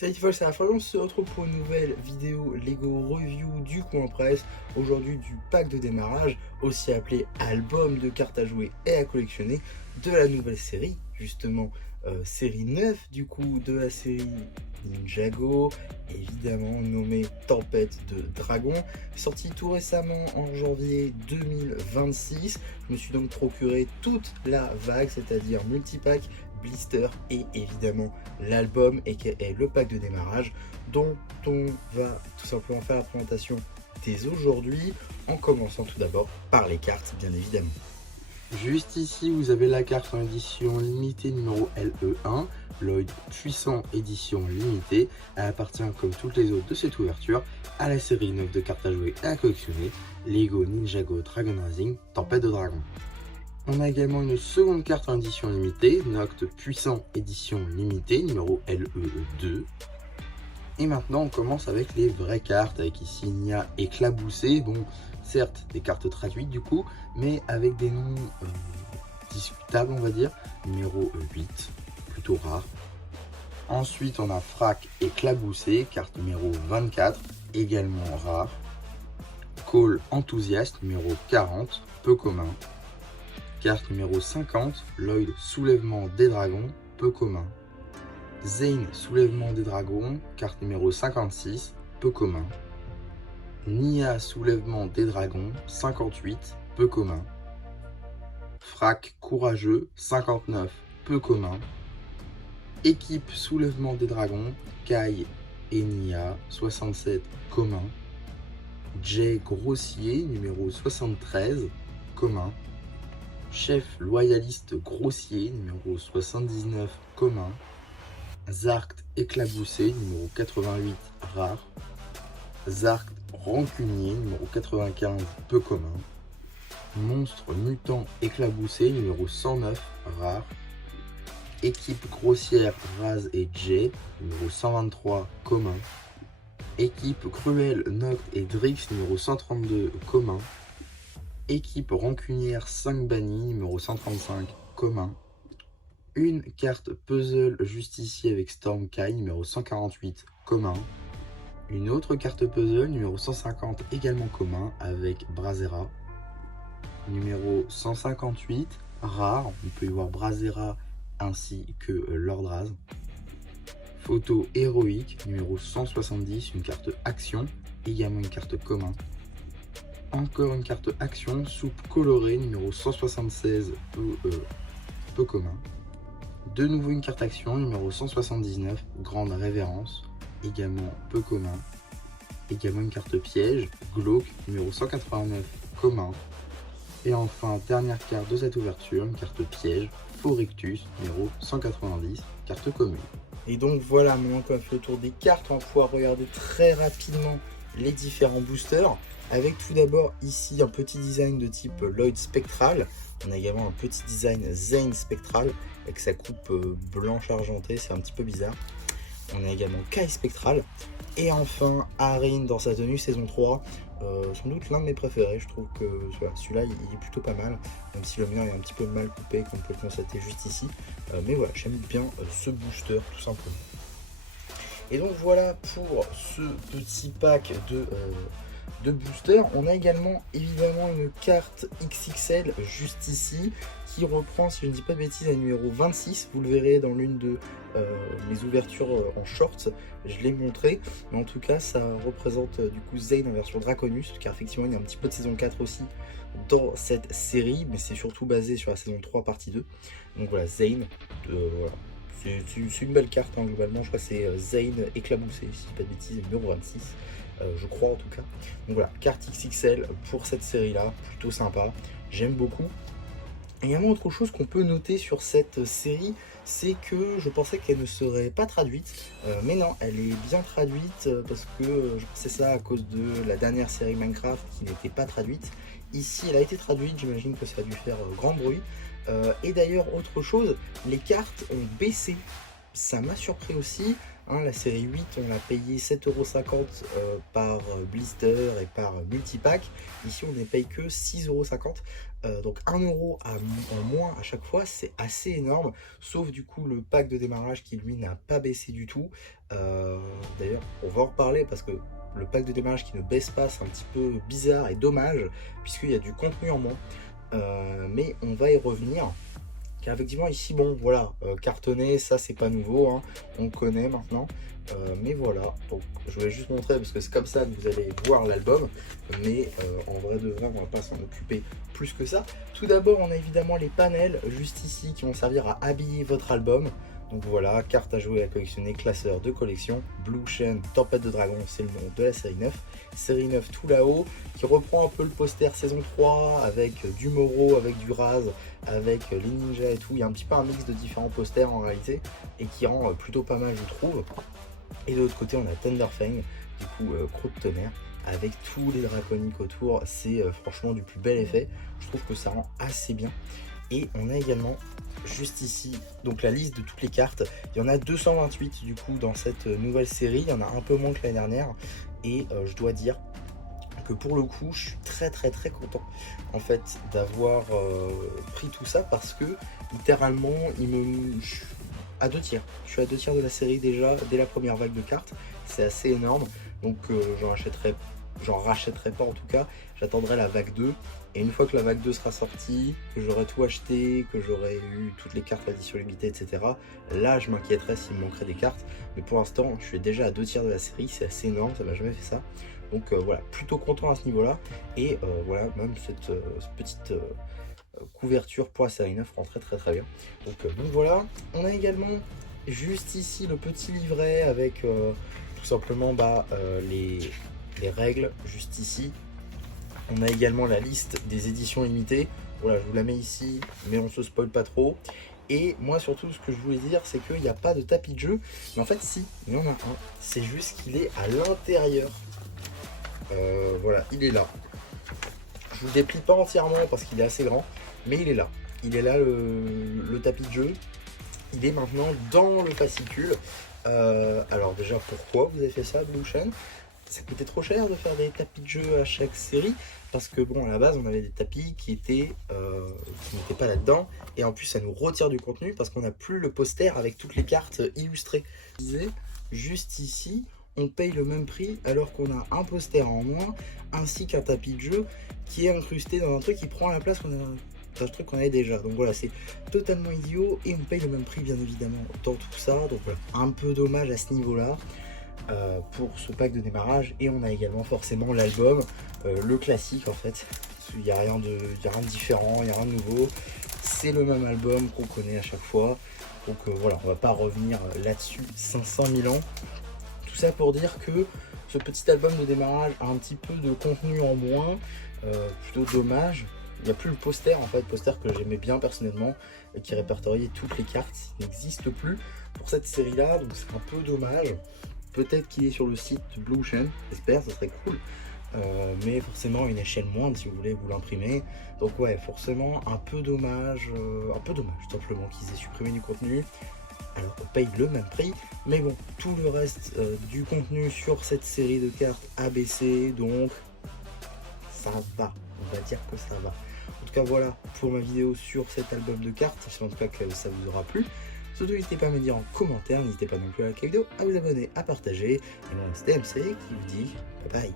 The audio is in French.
Salut Fox, c'est la fois on se retrouve pour une nouvelle vidéo Lego Review du Coin Presse. Aujourd'hui du pack de démarrage, aussi appelé album de cartes à jouer et à collectionner de la nouvelle série, justement série 9 du coup de la série Ninjago, évidemment nommée Tempête de Dragon, sortie tout récemment en janvier 2026. Je me suis donc procuré toute la vague, c'est-à-dire multipack, blister et évidemment l'album et qui est le pack de démarrage dont on va tout simplement faire la présentation dès aujourd'hui, en commençant tout d'abord par les cartes bien évidemment. Juste ici, vous avez la carte en édition limitée numéro LE1, Lloyd Puissant édition limitée. Elle appartient, comme toutes les autres de cette ouverture, à la série 9 de cartes à jouer et à collectionner, Lego Ninjago Dragon Rising Tempête de Dragon. On a également une seconde carte en édition limitée, Noct Puissant édition limitée numéro LE2. Et maintenant on commence avec les vraies cartes, avec ici Nia Éclaboussé, bon certes des cartes traduites du coup, mais avec des noms discutables on va dire, numéro 8, plutôt rare. Ensuite on a Frac Éclaboussé, carte numéro 24, également rare. Call Enthousiaste, numéro 40, peu commun. Carte numéro 50, Lloyd Soulèvement des Dragons, peu commun. Zane Soulèvement des Dragons, carte numéro 56, peu commun. Nia Soulèvement des Dragons, 58, peu commun. Frac Courageux, 59, peu commun. Équipe Soulèvement des Dragons, Kai et Nia, 67, commun. Jay Grossier, numéro 73, commun. Chef Loyaliste Grossier, numéro 79, commun. Zarkt Éclaboussé, numéro 88, rare. Zarkt Rancunier, numéro 95, peu commun. Monstre Mutant Éclaboussé, numéro 109, rare. Équipe Grossière Raz et Jay, numéro 123, commun. Équipe Cruelle Noct et Drix, numéro 132, commun. Équipe Rancunière 5 bannis, numéro 135, commun. Une carte puzzle juste ici avec Storm Kai, numéro 148, commun. Une autre carte puzzle, numéro 150, également commun, avec Brazera. Numéro 158, rare, on peut y voir Brazera ainsi que Lord Raz. Photo héroïque, numéro 170, une carte action, également une carte commun. Encore une carte action, soupe colorée, numéro 176, peu commun. De nouveau une carte action, numéro 179, grande révérence, également peu commun. Également une carte piège, glauque, numéro 189, commun. Et enfin, dernière carte de cette ouverture, une carte piège, Forictus, numéro 190, carte commune. Et donc voilà, maintenant qu'on a fait le tour des cartes, on va pouvoir regarder très rapidement les différents boosters. Avec tout d'abord ici un petit design de type Lloyd Spectral. On a également un petit design Zane Spectral avec sa coupe blanche argentée, c'est un petit peu bizarre. On a également Kai Spectral. Et enfin Arin dans sa tenue saison 3. Sans doute l'un de mes préférés, je trouve que celui-là il est plutôt pas mal, même si le mien est un petit peu mal coupé comme on peut le constater juste ici. Mais voilà, j'aime bien ce booster tout simplement. Et donc voilà pour ce petit pack de booster. On a également évidemment une carte XXL juste ici qui reprend, si je ne dis pas de bêtises, la numéro 26. Vous le verrez dans l'une de mes ouvertures en shorts, je l'ai montré, mais en tout cas ça représente du coup Zane en version Draconus, car effectivement il y a un petit peu de saison 4 aussi dans cette série, mais c'est surtout basé sur la saison 3 partie 2. Donc voilà, Zane, voilà. C'est une belle carte hein, globalement, je crois que c'est Zane Éclaboussé, si je dis pas de bêtises, numéro 26. Je crois en tout cas. Donc voilà, carte XXL pour cette série là, plutôt sympa, j'aime beaucoup. Et également autre chose qu'on peut noter sur cette série, c'est que je pensais qu'elle ne serait pas traduite, mais non, elle est bien traduite parce que je pensais ça à cause de la dernière série Minecraft qui n'était pas traduite. Ici elle a été traduite, j'imagine que ça a dû faire grand bruit. Et d'ailleurs autre chose, les cartes ont baissé, ça m'a surpris aussi. Hein, la série 8, on l'a payé 7,50 € par blister et par multipack. Ici, on ne paye que 6,50 €. Donc 1 € en moins à chaque fois, c'est assez énorme. Sauf du coup le pack de démarrage qui lui n'a pas baissé du tout. D'ailleurs, on va en reparler parce que le pack de démarrage qui ne baisse pas, c'est un petit peu bizarre et dommage puisqu'il y a du contenu en moins. Mais on va y revenir. Car effectivement ici, bon voilà, cartonné, ça c'est pas nouveau, hein, on connaît maintenant. Mais voilà, donc je vais juste montrer parce que c'est comme ça que vous allez voir l'album. Mais en vrai de vrai, on va pas s'en occuper plus que ça. Tout d'abord, on a évidemment les panels juste ici qui vont servir à habiller votre album. Donc voilà, carte à jouer, à collectionner, classeur de collection, Blue Chain, Tempête de Dragon, c'est le nom de la série 9. Série 9 tout là-haut, qui reprend un peu le poster saison 3, avec du Moro, avec du Raz, avec les ninjas et tout. Il y a un petit peu un mix de différents posters en réalité, et qui rend plutôt pas mal je trouve. Et de l'autre côté, on a Thunderfang, du coup Croc de tonnerre, avec tous les draconiques autour. C'est franchement du plus bel effet. Je trouve que ça rend assez bien. Et on a également juste ici donc la liste de toutes les cartes. Il y en a 228 du coup dans cette nouvelle série. Il y en a un peu moins que l'année dernière. Et je dois dire que pour le coup, je suis très content en fait d'avoir pris tout ça parce que littéralement, je suis à 2 tiers. Je suis à 2 tiers de la série déjà dès la première vague de cartes. C'est assez énorme. Donc j'en rachèterai pas en tout cas. J'attendrai la vague 2. Et une fois que la vague 2 sera sortie, que j'aurai tout acheté, que j'aurai eu toutes les cartes édition limitée, etc. Là, je m'inquiéterais s'il me manquerait des cartes. Mais pour l'instant, je suis déjà à 2 tiers de la série. C'est assez énorme, ça m'a jamais fait ça. Donc voilà, plutôt content à ce niveau-là. Et voilà, même cette petite couverture pour la série 9 rend très bien. Donc voilà, on a également juste ici le petit livret avec tout simplement les règles juste ici. On a également la liste des éditions limitées. Voilà, je vous la mets ici, mais on se spoil pas trop. Et moi surtout, ce que je voulais dire, c'est qu'il n'y a pas de tapis de jeu. Mais en fait, si, il y en a un. C'est juste qu'il est à l'intérieur. Voilà, il est là. Je vous le déplie pas entièrement parce qu'il est assez grand, mais il est là. Il est là le tapis de jeu. Il est maintenant dans le fascicule. Alors déjà, pourquoi vous avez fait ça, Blue Chain? Ça coûtait trop cher de faire des tapis de jeu à chaque série parce que bon, à la base on avait des tapis qui n'étaient pas là-dedans et en plus ça nous retire du contenu parce qu'on n'a plus le poster avec toutes les cartes illustrées. Juste ici, on paye le même prix alors qu'on a un poster en moins ainsi qu'un tapis de jeu qui est incrusté dans un truc qui prend la place d'un truc qu'on avait déjà. Donc voilà, c'est totalement idiot et on paye le même prix bien évidemment dans tout ça. Donc voilà, un peu dommage à ce niveau-là. Pour ce pack de démarrage. Et on a également forcément l'album, le classique en fait. Il n'y a rien de différent, il n'y a rien de nouveau. C'est le même album qu'on connaît à chaque fois. Donc voilà, on va pas revenir là-dessus 500 000 ans. Tout ça pour dire que ce petit album de démarrage a un petit peu de contenu en moins. Plutôt dommage. Il n'y a plus le poster en fait, poster que j'aimais bien personnellement, qui répertoriait toutes les cartes. Il n'existe plus pour cette série là, donc c'est un peu dommage. Peut-être qu'il est sur le site Blue Chain, j'espère, ça serait cool. Mais forcément une échelle moindre si vous voulez vous l'imprimer. Donc ouais, forcément un peu dommage tout simplement qu'ils aient supprimé du contenu. Alors on paye le même prix, mais bon, tout le reste du contenu sur cette série de cartes a baissé, donc ça va, on va dire que ça va. En tout cas voilà pour ma vidéo sur cet album de cartes, j'espère en tout cas que ça vous aura plu. Surtout n'hésitez pas à me dire en commentaire, n'hésitez pas non plus à liker la vidéo, à vous abonner, à partager. Et moi c'était MC qui vous dit bye bye.